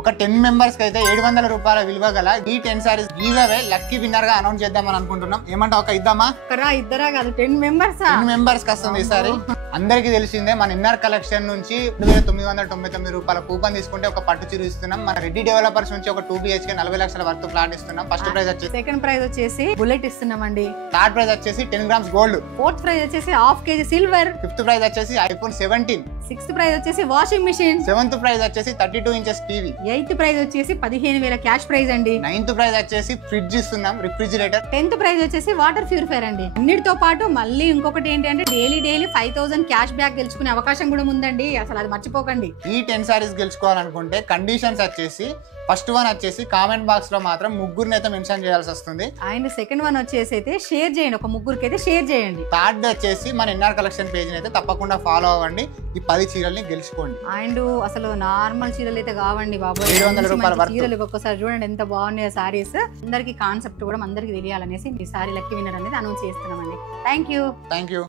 ఒక 10 మెంబర్స్ కి అయితే 700 రూపాయల విలువ గల ఈ 10 saris give away lucky winner గా అనౌన్స్ చేద్దామని అనుకుంటున్నాం. ఏమంటావు ఒక ఇద్దామా? ఇద్దరా కాదు 10 మెంబర్స్ కి వస్తుంది ఈసారి. అందరికి తెలిసిందే మన ఇన్నర్ కలెక్షన్ నుంచి 2999 రూపాయల కూపన్ తీసుకుంటే ఒక పట్టు చీర ఇస్తున్నాం. మన రెడ్డి డెవలపర్స్ నుంచి ఒక 2 BHK 40 లక్షల వర్త్ ప్లాట్ ఇస్తున్నాం. ఫస్ట్ ప్రైజ్ వచ్చేసి, సెకండ్ ప్రైజ్ వచ్చేసి బుల్లెట్ ఇస్తున్నామండి. థర్డ్ ప్రైజ్ వచ్చేసి 10 గ్రామ్స్ గోల్డ్. ఫోర్త్ ప్రైజ్ వచ్చేసి ½ kg సిల్వర్. ఫిఫ్త్ ప్రైజ్ వచ్చేసి iPhone 17. సిక్స్త్ ప్రైజ్ వచ్చేసి వాషింగ్ మిషన్. సెవెంత్ ప్రైజ్ వచ్చేసి 32 ఇంచెస్ టీవీ. ఎయిత్ ప్రైజ్ వచ్చేసి 15,000 క్యాష్ ప్రైజ్ అండి. నైన్త్ ప్రైజ్ వచ్చేసి ఫ్రిడ్జ్ ఇస్తున్నాం, రిఫ్రిజిరేటర్. 10th ప్రైజ్ వచ్చేసి వాటర్ ప్యూరిఫైర్ అండి. అన్నిటితో పాటు మళ్ళీ ఇంకొకటి ఏంటంటే డైలీ 5,000 క్యాష్ బ్యాక్ గెలుచుకునే అవకాశం కూడా ఉందండి. అసలు అది మర్చిపోకండి. ఈ 10 సారీస్ గెలుచుకోవాలనుకుంటే కండిషన్స్ వచ్చేసి ఫస్ట్ వన్ వచ్చేసి కామెంట్ బాక్స్ లో మాత్రం ముగ్గురిని అయితే మెన్షన్ చేయాల్సి వస్తుంది. అండ్ సెకండ్ వన్ వచ్చేసి అయితే షేర్ చేయండి, ఒక ముగ్గురికి అయితే షేర్ చేయండి. థర్డ్ వచ్చేసి మన ఎన్ఆర్ కలెక్షన్ పేజ్ అయితే తప్పకుండా ఫాలో అవ్వండి. ఈ 10 చీరల్ని గెలుచుకోండి. అండ్ అసలు నార్మల్ చీరలు అయితే కావండి బాబు, 700 రూపాయల చీరలు. ఒక్కసారి చూడండి ఎంత బాగున్నాయి సారీస్. అందరికి కాన్సెప్ట్ కూడా అందరికి తెలియాలనేసి ఈ సారీ లక్కీ విన్నర్ అనేది అనౌన్స్ చేస్తున్నామండి. Thank you.